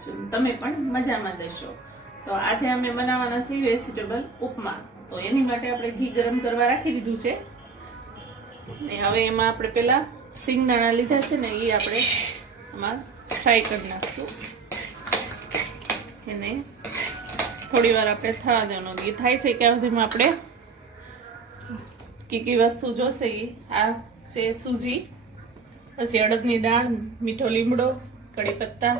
છું તમે પણ મજામાં દેશો. તો આજે અમે બનાવવાના છીએ વેજીટેબલ ઉપમા. તો એની માટે આપણે ઘી ગરમ કરવા રાખી દીધું છે. ને હવે એમાં આપણે પેલા સિંગદાણા લીધા છે ને એ આપણે એમાં ફ્રાય કરી નાખશું. એને થોડી વાર આપણે થવા દેવાનો. એ થાય છે ક્યાં સુધીમાં આપણે? કી કી વસ્તુ જોશે એ આ છે સૂજી. પછી અડદની દાળ, મીઠો લીમડો કડી પત્તા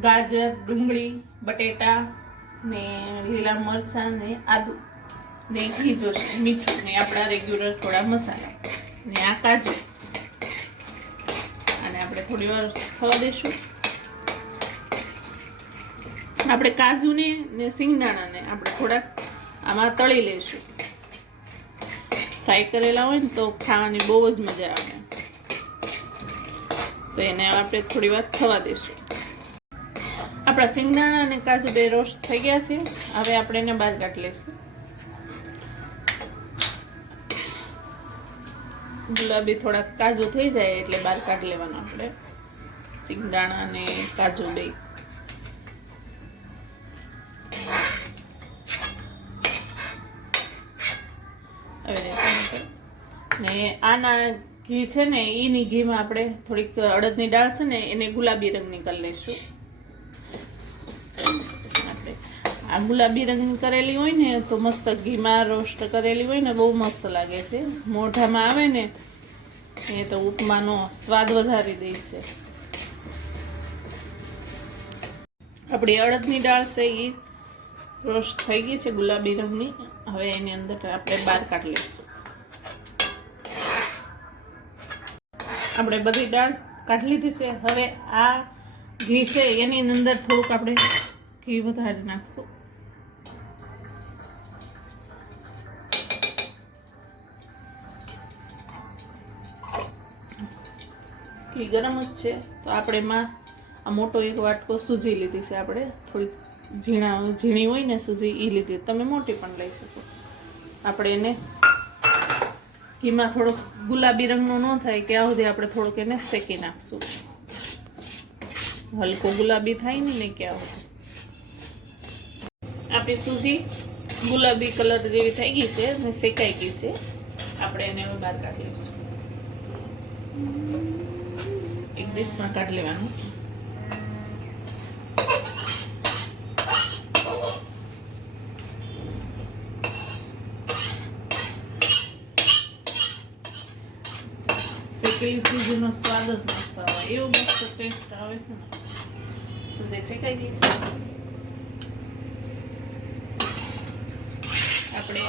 ગાજર, ડુંગળી, બટેટા ને લીલા મરચાં ને આદુ ને ઘી જોશે, મીઠું ને આપણા રેગ્યુલર થોડા મસાલા ને આ કાજુ. અને આપણે થોડી વાર થવા દઈશું આપણે કાજુને ને સિંગદાણાને આપણે થોડાક આમાં તળી લઈશું. ફ્રાય કરેલા હોય ને તો ખાવાની બહુ જ મજા આવે. તો એને આપણે થોડી વાર થવા દઈશું આપણા સિંગદાણા અને કાજુ બે રોસ્ટ થઈ ગયા છે. હવે આપણે એને બહાર કાઢી લઈશું. ગુલાબી થોડાક કાજુ થઈ જાય એટલે બહાર કાઢી લેવાના આપણે. સિંગદાણા અને કાજુ બે. ને આના ઘી છે ને એની ઘીમાં આપણે થોડીક અડદની દાળ છે ને, એને ગુલાબી રંગની કરી લઈશું આપણે આ ગુલાબી રંગની કરેલી હોય ને, તો મસ્ત ઘીમાં રોસ્ટ કરેલી હોય ને, બહુ મસ્ત લાગે છે. મોઢામાં આવે ને, એ તો ઉપમાનો સ્વાદ વધારી દે છે. આપણી અડદની દાળ છે એ રોસ્ટ થઈ ગઈ છે ગુલાબી રંગની. હવે એની અંદર આપણે બહાર કાઢી લઈશું. આપણે બધી દાળ કાઢી લીધી છે. હવે આ ઘી છે, એની અંદર થોડુંક આપણે ઘી વધારી નાખશું. ઘી ગરમ જ છે. તો આપણે એમાં આ મોટો એક વાટકો સૂજી લીધી છે આપણે. થોડીક ઝીણા, ઝીણી હોય ને સૂજી એ લીધી. તમે મોટી પણ લઈ શકો. આપણે એને ઘીમાં થોડોક ગુલાબી રંગનો ન થાય ત્યાં સુધી આપણે થોડોક એને શેકી નાખશું. હલકો ગુલાબી થાય ને ને ક્યાં સુધી આપણી સૂજી ગુલાબી કલર જેવી થઈ ગઈ છે અને શેકાઈ ગઈ છે. આપણે એને હવે બહાર કાઢી લઈશું. એક ડીશમાં કાઢી લેવાનું. એવો મસ્ત ટેસ્ટ છે ને. સૂજી શેકાઈ ગઈ આપણે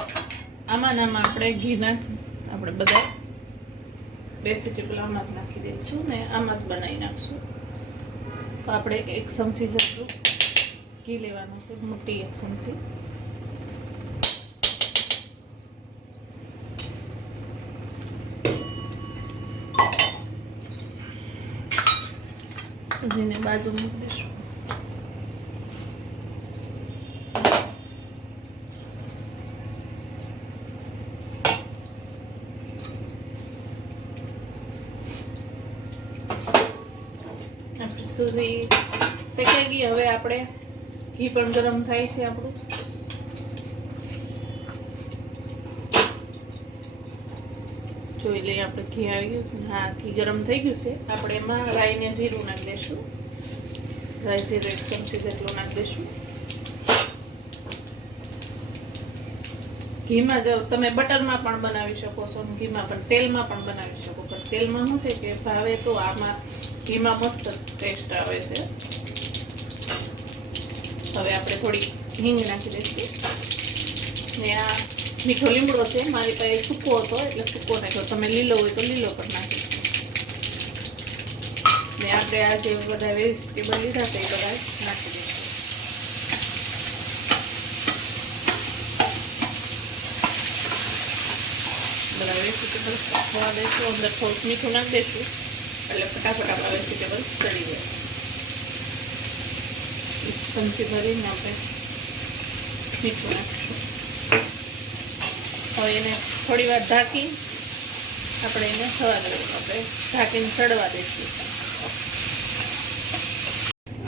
આમાં નામાં આપણે ઘી નાખી, આપણે બધા વેજીટેબલ આમાં જ નાખી દઈશું ને આમાં જ બનાવી નાખશું. તો આપણે એક ચમચી જેટલું ઘી લેવાનું છે, મોટી એક ચમચી બાજુ મૂકી દઈશું. સૂજી શેકાઈ ગઈ હવે આપણે ઘી પણ ગરમ થાય છે આપણું. જોઈ લઈએ આપણે ઘી આવી ગયું હા, ઘી ગરમ થઈ ગયું છે. આપણે એમાં રાઈ ને જીરું નાખી દઈશું. રાઈ જીરું એક ચમચી જેટલું નાખી દઈશું. ઘીમાં જો તમે બટરમાં પણ બનાવી શકો છો ઘીમાં પણ, તેલમાં પણ બનાવી શકો. પણ તેલમાં શું છે કે ભાવે તો આમાં ઘીમાં મસ્ત ટેસ્ટ આવે છે. હવે આપણે થોડી હિંગ નાખી દઈશું. ને આ મીઠો લીમડો છે, મારી પાસે સૂકો હતો, એટલે સૂકો નાખ્યો. તમે લીલો હોય તો લીલો પણ નાખી ને આપણે આ જે બધા વેજીટેબલ લીધા છે, એ બધા નાખી દઈશું. બધા વેજીટેબલ થવા દઈશું અંદર થોડુંક મીઠું નાખી દઈશું. ફટાફટ આપણા વેજીટેબલ ચડી જાય ચમચી ભરીને આપણે મીઠું નાખીશું હવે એને થોડી વાર ઢાંકી આપણે એને થવા દઈશું આપણે ઢાંકીને સડવા દઈશું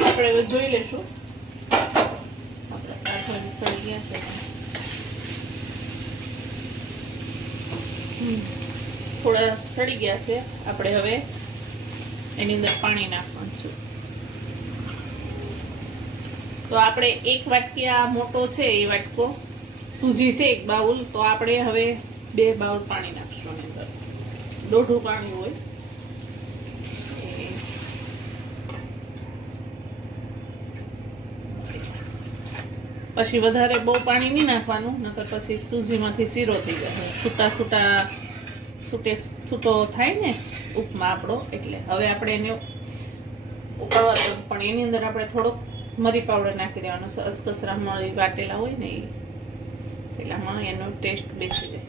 આપણે હવે જોઈ લેશું આપણા શાકભાજી સડી ગયા છે થોડા સડી ગયા છે આપણે હવે એની અંદર પાણી નાખવાનું તો આપણે એક વાટકી આ મોટો છે, એ વાટકો સૂજી છે એક બાઉલ. તો આપણે હવે બે બાઉલ પાણી નાખશું એની અંદર. દોઢું પાણી હોય. પછી વધારે બહુ પાણી નહીં નાખવાનું, નકર પછી સૂજીમાંથી શીરો થઈ જાય. છૂટા છૂટા છૂટે છૂટો થાય ને ઉપમા આપણો, એટલે હવે આપણે એને ઉકળવા દો. પણ એની અંદર આપણે થોડોક મરી પાવડર નાખી દેવાનો. અસકસરા મરી વાટેલા હોય ને એટલામાં એનો ટેસ્ટ બેસી જાય.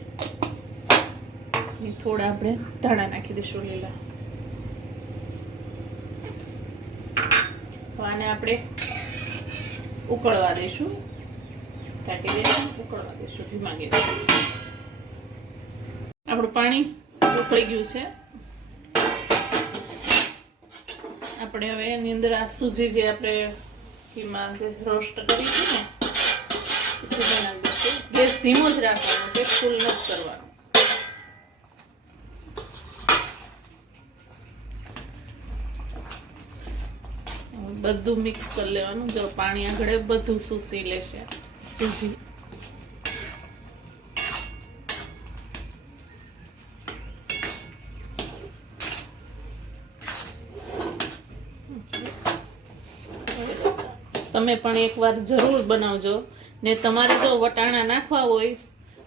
થોડા આપણે ધાણા નાખી દઈશું લીલા. આને આપણે ઉકળવા દઈશું. ઢાંકી દઈશું ઉકળવા દઈશું ધીમા ગેસ આપણું પાણી ઉકળી ગયું છે. આપણે હવે એની અંદર આ સૂજી જે આપણે ઘીમાં જે રોસ્ટ કરી છે ને સૂજી નાખી ગેસ ધીમો જ રાખવાનો છે ફૂલ નથી કરવાનો. બધું મિક્સ કરી લેવાનું. જો પાણી આગળ બધું સૂસી લેશે, સૂજી. તમે પણ એકવાર જરૂર બનાવજો. ને તમારે જો વટાણા નાખવા હોય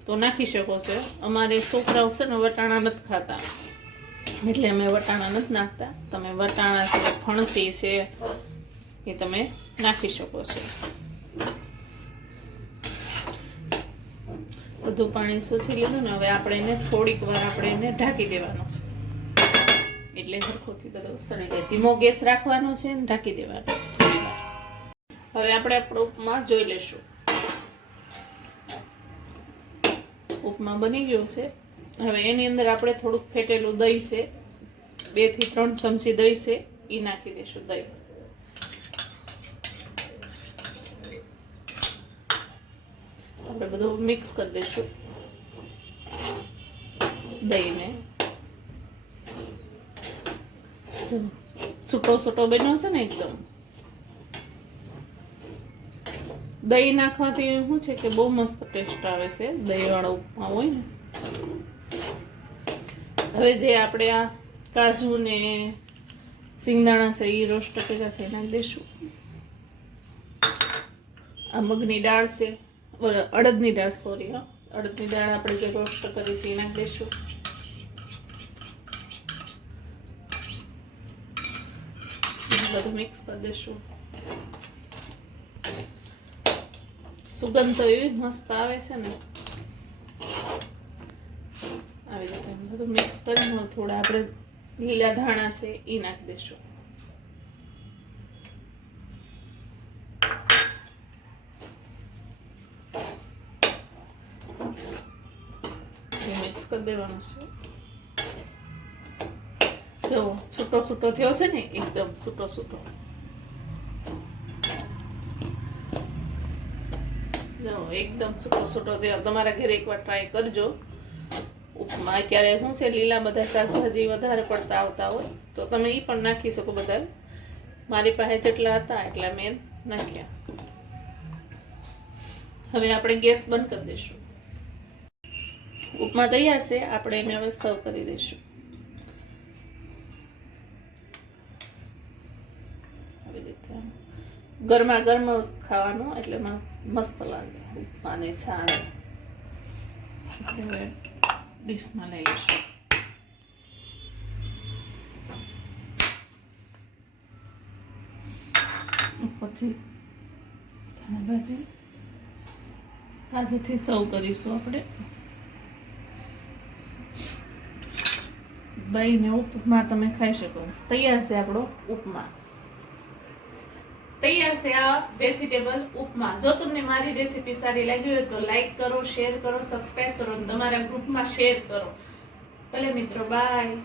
તો નાખી શકો છો. અમારે છોકરાઓ છે ને વટાણા નથી ખાતા. એટલે અમે વટાણા નથી નાખતા. તમે વટાણા છે, ફણસી છે, એ તમે નાખી શકો છો. બધું પાણી સોચી લીધું ને, હવે આપણે એને થોડીક વાર આપણે એને ઢાંકી દેવાનું છે. એટલે સરખોથી બધું સડી જાય. ધીમો ગેસ રાખવાનો છે ને, ઢાંકી દેવાનો. હવે આપણે આપણો ઉપમા જોઈ લેશું ઉપમા બની ગયો છે. હવે એની અંદર આપણે થોડુંક ફેટેલું દહીં છે. બેથી ત્રણ ચમચી દહીં છે. એ નાખી દઈશું દહીં. આપણે બધું મિક્સ કરી દઈશું. દહીંને. છૂટો છૂટો બન્યો છે ને એકદમ? દહીં નાખવાથી શું છે કે બહુ મસ્ત ટેસ્ટ આવે છે દહીં વાળો ઉપમા હોય ને. હવે જે આપણે આ કાજુ ને સિંગદાણા છે એ રોસ્ટ કર્યા છે નાખી દઈશું આ મગની દાળ છે અડદની દાળ સોરી હા. અડદની દાળ આપણે જે રોસ્ટ કરી હતી નાખી દઈશું બધું મિક્સ કરી દઈશું સુગંધ તો એવી મસ્ત આવે છે ને આવી રીતે બધું મિક્સ કરીને થોડા આપણે લીલા ધાણા છે એ નાખી દઈશું મિક્સ કરી દેવાનું છે. જો છૂટો છૂટો થયો છે ને, એકદમ છૂટો છૂટો. એકદમ સૂટો સૂટો થયો તમારા ઘરે એકવાર ટ્રાય કરજો. ઉપમા અત્યારે શું છે, લીલા બધા શાકભાજી વધારે પડતા આવતા હોય, તો તમે એ પણ નાખી શકો બધા. મારી પાસે જેટલા હતા, એટલા મેં નાખ્યા. હવે આપણે ગેસ બંધ કરી દઈશું. ઉપમા તૈયાર છે, આપણે એને હવે સર્વ કરી દઈશું. ગરમા ગરમ ખાવાનું એટલે મસ્ત- લાગે ઉપમા ને ચા ને. હવે ડીશમાં લઈ લઈશું. ઉપરથી ધાણાભાજી કાજુથી સર્વ કરીશું આપણે. દહીં ને ઉપમા તમે ખાઈ શકો. તૈયાર છે આપણો ઉપમા. તૈયાર છે આ વેજીટેબલ ઉપમા. જો તમને મારી રેસીપી સારી લાગી હોય તો લાઈક કરો શેર કરો સબસ્ક્રાઈબ કરો તમારા ગ્રુપમાં શેર કરો. ભલે મિત્રો બાય